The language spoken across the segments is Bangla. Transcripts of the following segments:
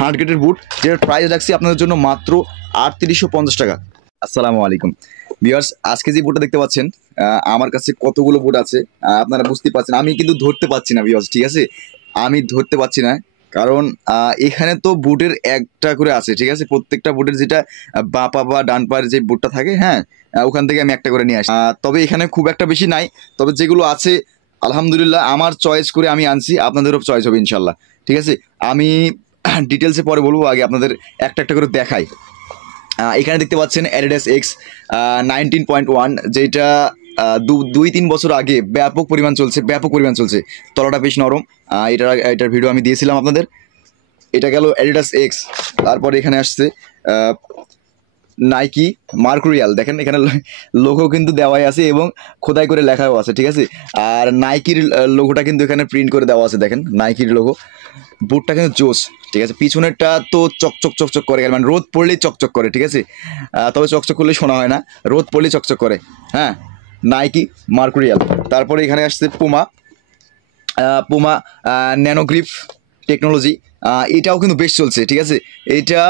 হার্ড গ্রেডের বুট, যেটার প্রাইস রাখছি আপনাদের জন্য মাত্র 3850 টাকা। আসসালামু আলাইকুম ভিউয়ার্স, আজকে যে বুটটা দেখতে পাচ্ছেন আমার কাছে কতগুলো বুট আছে আপনারা বুঝতে পারছেন। আমি কিন্তু ধরতে পারছি না ভিউয়ার্স, ঠিক আছে, আমি ধরতে পারছি না কারণ এখানে তো বুটের একটা করে আছে, ঠিক আছে, প্রত্যেকটা বুটের যেটা বাঁ পা বা ডান পায়ের যে বুটটা থাকে, হ্যাঁ, ওখান থেকে আমি একটা করে নিয়ে আসি। তবে এখানে খুব একটা বেশি নাই, তবে যেগুলো আছে আলহামদুলিল্লাহ আমার চয়েস করে আমি আনছি, আপনাদেরও চয়েস হবে ইনশাল্লাহ, ঠিক আছে। আমি ডিটেলসে পরে বলবো, আগে আপনাদের একটা একটা করে দেখাই। এখানে দেখতে পাচ্ছেন অ্যাডিডাস এক্স 19.1, যেটা 2-3 বছর আগে ব্যাপক পরিমাণ চলছে, তলাটা বেশ নরম। এটার ভিডিও আমি দিয়েছিলাম আপনাদের। এটা গেল অ্যাডিডাস এক্স। তারপর এখানে আসছে নাইকি মার্কুরিয়াল, দেখেন এখানে লোগো কিন্তু দেওয়াই আছে এবং খোদাই করে লেখাও আছে, ঠিক আছে। আর নাইকির লোগোটা কিন্তু এখানে প্রিন্ট করে দেওয়া আছে, দেখেন নাইকির লোগো। বুটটা কিন্তু জোস, ঠিক আছে। পিছনেরটা তো চকচক করে, মানে রোদ পড়লেই চকচক করে, ঠিক আছে। তবে চকচক করলে শোনা হয় না, রোদ পড়লেই চকচক করে। হ্যাঁ, নাইকি মার্কুরিয়াল। তারপরে এখানে আসছে পুমা ন্যানোগ্রিপ টেকনোলজি। এটাও কিন্তু বেশ চলছে, ঠিক আছে। এইটা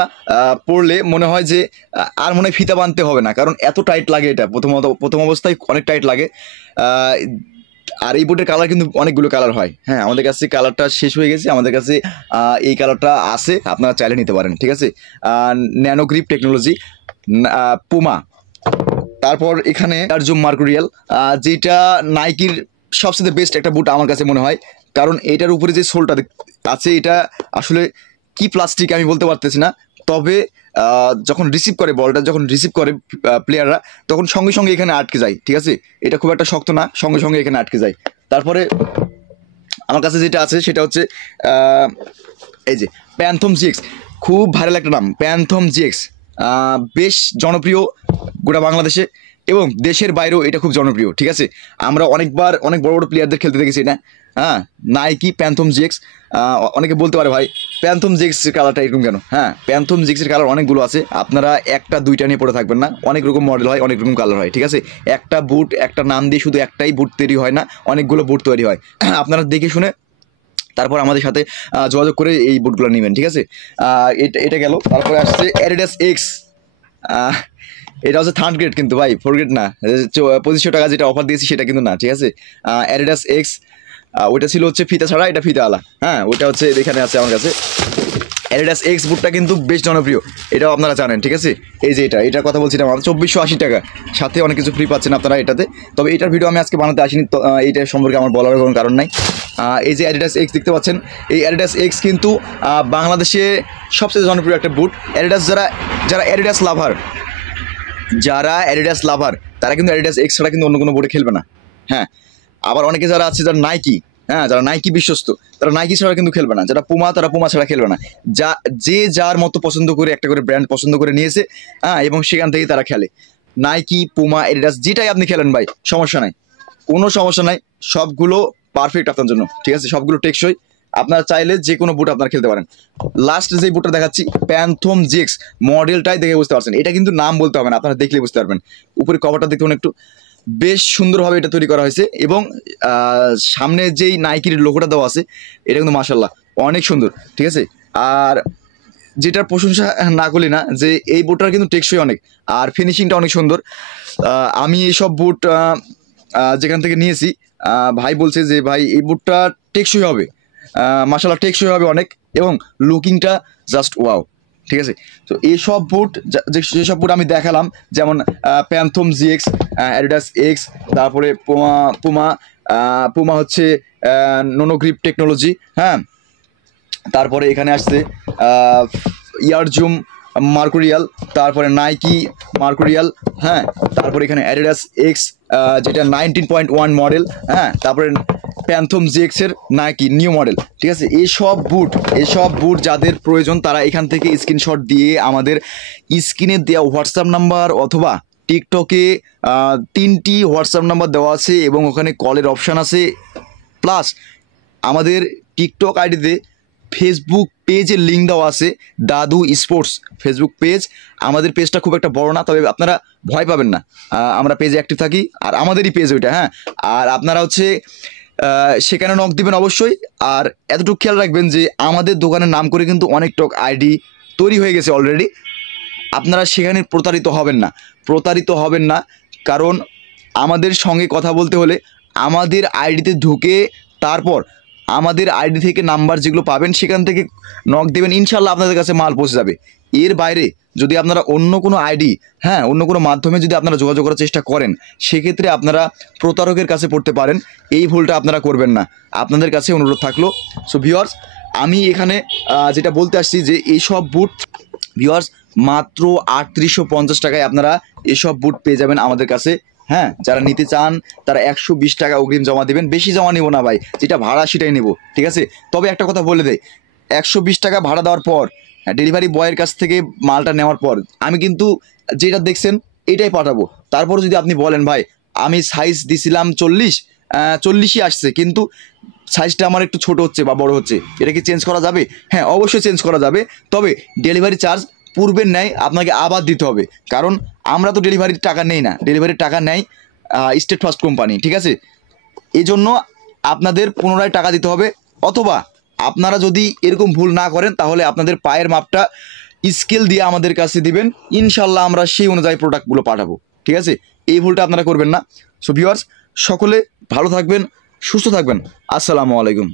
পড়লে মনে হয় যে আর মনে হয় ফিতা বাঁধতে হবে না, কারণ এত টাইট লাগে। এটা প্রথম অবস্থায় অনেক টাইট লাগে। আর এই বুটের কালার কিন্তু অনেকগুলো কালার হয়। হ্যাঁ, আমাদের কাছে কালারটা শেষ হয়ে গেছে, আমাদের কাছে এই কালারটা আছে, আপনারা চাইলে নিতে পারেন, ঠিক আছে। ন্যানোগ্রিপ টেকনোলজি, পুমা। তারপর এখানে আরজুম মার্কুরিয়াল, যেটা নাইকির সবচেয়ে বেস্ট একটা বুট আমার কাছে মনে হয়, কারণ এটার উপরে যে সোলটা আছে এটা আসলে কি প্লাস্টিক আমি বলতে পারতেছি না, তবে যখন রিসিভ করে বলটা, যখন রিসিভ করে প্লেয়াররা, তখন সঙ্গে সঙ্গে এখানে আটকে যায়, ঠিক আছে। এটা খুব একটা শক্ত না, সঙ্গে সঙ্গে এখানে আটকে যায়। তারপরে আমার কাছে যেটা আছে সেটা হচ্ছে এই যে প্যান্থম জিএক্স, খুব ভাইরাল একটা নাম, প্যান্থম জিএক্স। বেশ জনপ্রিয় গোটা বাংলাদেশে এবং দেশের বাইরেও এটা খুব জনপ্রিয়, ঠিক আছে। আমরা অনেকবার অনেক বড় বড় প্লেয়ারদের খেলতে দেখেছি এটা। হ্যাঁ, নাইকি প্যান্থম জিএক্স। অনেকে বলতে পারে ভাই প্যান্থম জিএক্সের কালারটা এরকম কেন? হ্যাঁ, প্যান্থম জিএক্সের কালার অনেকগুলো আছে, আপনারা একটা দুইটা নিয়ে পড়ে থাকবেন না, অনেক রকম মডেল হয়, অনেক রকম কালার হয়, ঠিক আছে। একটা বুট, একটা নাম দিয়ে শুধু একটাই বুট তৈরি হয় না, অনেকগুলো বুট তৈরি হয়। আপনারা দেখে শুনে তারপর আমাদের সাথে যোগাযোগ করে এই বুটগুলো নেবেন, ঠিক আছে। এটা গেল। তারপরে আসছে অ্যাডিডাস এক্স। এটা হচ্ছে থার্ড গ্রেড কিন্তু ভাই, 4 গ্রেড না। 2500 টাকা যেটা অফার দিয়েছি সেটা কিন্তু না, ঠিক আছে। অ্যাডিডাস এক্স, ওইটা ছিল হচ্ছে ফিতা ছাড়া, এটা ফিতাওয়ালা। হ্যাঁ, ওইটা হচ্ছে এখানে আছে আমার কাছে। অ্যাডিডাস এক্স বুটটা কিন্তু বেশ জনপ্রিয়, এটাও আপনারা জানেন, ঠিক আছে। এই যে এটার কথা বলছিলাম, আমরা 2480 টাকা, সাথে অনেক কিছু ফ্রি পাচ্ছেন আপনারা এটাতে। তবে এটার ভিডিও আমি আজকে বানাতে আসিনি, তো এইটা সম্পর্কে আমার বলার কোনো কারণ নাই। এই যে অ্যাডিডাস এক্স দেখতে পাচ্ছেন, এই অ্যাডিডাস এক্স কিন্তু বাংলাদেশে সবচেয়ে জনপ্রিয় একটা বুট। অ্যাডিডাস যারা অ্যাডিডাস লাভার তারা কিন্তু অ্যাডিডাস এক্স ছাড়া কিন্তু অন্য কোনো বুটে খেলবে না। হ্যাঁ, আবার অনেকে যারা আছে যারা নাইকি, হ্যাঁ, যারা নাইকি বিশ্বস্ত, তারা নাইকি ছাড়া কিন্তু খেলবে না। যারা পুমা, তারা পুমা ছাড়া খেলবে না। যে যার মতো পছন্দ করে একটা করে ব্র্যান্ড পছন্দ করে নিয়েছে, হ্যাঁ, এবং সেখান থেকেই তারা খেলে। নাইকি, পুমা, এডিডাস যেটাই আপনি খেলেন ভাই, সমস্যা নাই, কোনো সমস্যা নাই, সবগুলো পারফেক্ট আপনার জন্য, ঠিক আছে, সবগুলো টেকসই। আপনারা চাইলে যে কোনো বুট আপনারা খেলতে পারেন। লাস্ট যে বুটটা দেখাচ্ছি, প্যান্থম জিএক্স, মডেলটাই দেখে বুঝতে পারছেন, এটা কিন্তু নাম বলতে হবে না, আপনারা দেখলে বুঝতে পারবেন। উপরে কভারটা দেখুন একটু, বেশ সুন্দরভাবে এটা তৈরি করা হয়েছে এবং সামনে যেই নাইকির লোগোটা দেওয়া আছে, এটা কিন্তু মাশাল্লাহ অনেক সুন্দর, ঠিক আছে। আর যেটার প্রশংসা না করলি না, যে এই বুটটার কিন্তু টেকসই অনেক, আর ফিনিশিংটা অনেক সুন্দর। আমি এইসব বুট যেখান থেকে নিয়েছি, ভাই বলছে যে ভাই এই বুটটা টেকসই হবে, মাশাল্লাহ টেকসই হবে অনেক, এবং লুকিংটা জাস্ট ওয়াও, ঠিক আছে। তো এইসব বুট, যেসব বুট আমি দেখালাম, যেমন প্যান্থম জিএক্স, অ্যাডিডাস এক্স, তারপরে পুমা হচ্ছে নোনোগ্রিপ টেকনোলজি, হ্যাঁ, তারপরে এখানে আসছে ইয়ারজুম মার্কুরিয়াল, তারপরে নাইকি মার্কুরিয়াল, হ্যাঁ, তারপরে এখানে অ্যাডিডাস এক্স, যেটা 19.1 মডেল, হ্যাঁ, তারপরে প্যান্থম জিএক্সের নাইকি নিউ মডেল, ঠিক আছে। এসব বুট যাদের প্রয়োজন তারা এখান থেকে স্ক্রিনশট দিয়ে আমাদের স্ক্রিনে দেওয়া হোয়াটসঅ্যাপ নাম্বার অথবা টিকটকে 3টি হোয়াটসঅ্যাপ নাম্বার দেওয়া আছে এবং ওখানে কলের অপশান আছে, প্লাস আমাদের টিকটক আইডিতে ফেসবুক পেজের লিঙ্ক দেওয়া আছে, দাদু স্পোর্টস ফেসবুক পেজ। আমাদের পেজটা খুব একটা বড় না, তবে আপনারা ভয় পাবেন না, আমরা পেজে অ্যাক্টিভ থাকি, আর আমাদেরই পেজ ওইটা, হ্যাঁ। আর আপনারা হচ্ছে সেখানে নক দিবেন অবশ্যই। আর এতটুকু খেয়াল রাখবেন যে আমাদের দোকানের নাম করে কিন্তু অনেক টক আইডি তৈরি হয়ে গেছে অলরেডি। আপনারা সেখানে প্রতারিত হবেন না, কারণ আমাদের সঙ্গে কথা বলতে হলে আমাদের আইডিতে ঢুকে তারপর আমাদের আইডি থেকে নাম্বার যেগুলো পাবেন সেখান থেকে নক দেবেন, ইনশাল্লাহ আপনাদের কাছে মাল পৌঁছে যাবে। এর বাইরে যদি আপনারা অন্য কোনো আইডি, হ্যাঁ, অন্য কোনো মাধ্যমে যদি আপনারা যোগাযোগ করার চেষ্টা করেন, সেক্ষেত্রে আপনারা প্রতারকের কাছে পড়তে পারেন। এই ভুলটা আপনারা করবেন না, আপনাদের কাছে অনুরোধ থাকলো। সো ভিউয়ার্স, আমি এখানে যেটা বলতে আসছি যে এইসব বুট ভিউয়ার্স মাত্র 3850 টাকায় আপনারা এসব বুট পেয়ে যাবেন আমাদের কাছে। হ্যাঁ, যারা নিতে চান তারা 120 টাকা অগ্রিম জমা দেবেন, বেশি জমা নেব না ভাই, যেটা ভাড়া সেটাই নেব, ঠিক আছে। তবে একটা কথা বলে দেয়, 120 টাকা ভাড়া দেওয়ার পর ডেলিভারি বয়ের কাছ থেকে মালটা নেওয়ার পর আমি কিন্তু যেটা দেখছেন এটাই পাঠাবো। তারপর যদি আপনি বলেন ভাই আমি সাইজ দিছিলাম 40ই আসছে, কিন্তু সাইজটা আমার একটু ছোট হচ্ছে বা বড় হচ্ছে, এটা কি চেঞ্জ করা যাবে? হ্যাঁ, অবশ্যই চেঞ্জ করা যাবে, তবে ডেলিভারি চার্জ পূর্বের ন্যায় আপনাকে আবার দিতে হবে, কারণ আমরা তো ডেলিভারির টাকা নেই না, ডেলিভারির টাকা নেয় স্টেট ফার্স্ট কোম্পানি, ঠিক আছে। এই জন্য আপনাদের পুনরায় টাকা দিতে হবে, অথবা আপনারা যদি এরকম ভুল না করেন তাহলে আপনাদের পায়ের মাপটা স্কেল দিয়ে আমাদের কাছে দিবেন, ইনশাল্লাহ আমরা সেই অনুযায়ী প্রোডাক্টগুলো পাঠাবো, ঠিক আছে। এই ভুলটা আপনারা করবেন না। সো ভিউয়ার্স, সকলে ভালো থাকবেন, সুস্থ থাকবেন। আসসালামু আলাইকুম।